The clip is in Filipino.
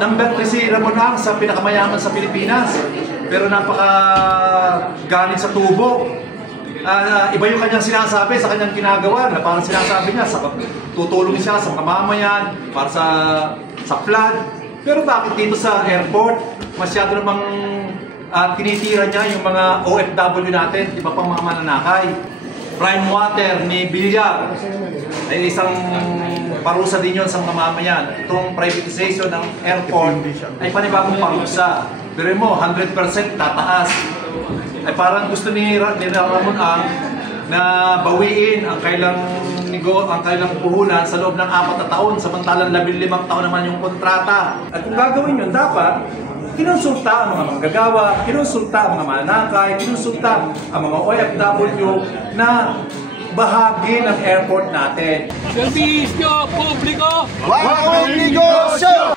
Number 3 si Ramon Ang sa pinakamayaman sa Pilipinas. Pero napaka-galing sa tubo. Iba yung kanyang sinasabi sa kanyang ginagawa na parang sinasabi niya, tutulong siya sa mamamayan, para sa flood. Pero bakit dito sa airport, masyado namang tinitira niya yung mga OFW natin, iba pang mga mananakay. Prime water ni Villar ay isang parusa din yun sa mamamayan. Itong privatization ng airport ay panibagong parusa. Pero mo, 100% tataas. Ay parang gusto ni Ramon Ang na bawiin ang kailang puhunan sa loob ng 4 na taon, samantalang 15 taon naman yung kontrata. At kung gagawin yun, dapat kinonsulta ang mga manggagawa, kinonsulta ang mga manakay, kinonsulta ang mga OFW na bahagi ng airport natin. Servisyo publiko! Walang negosyo!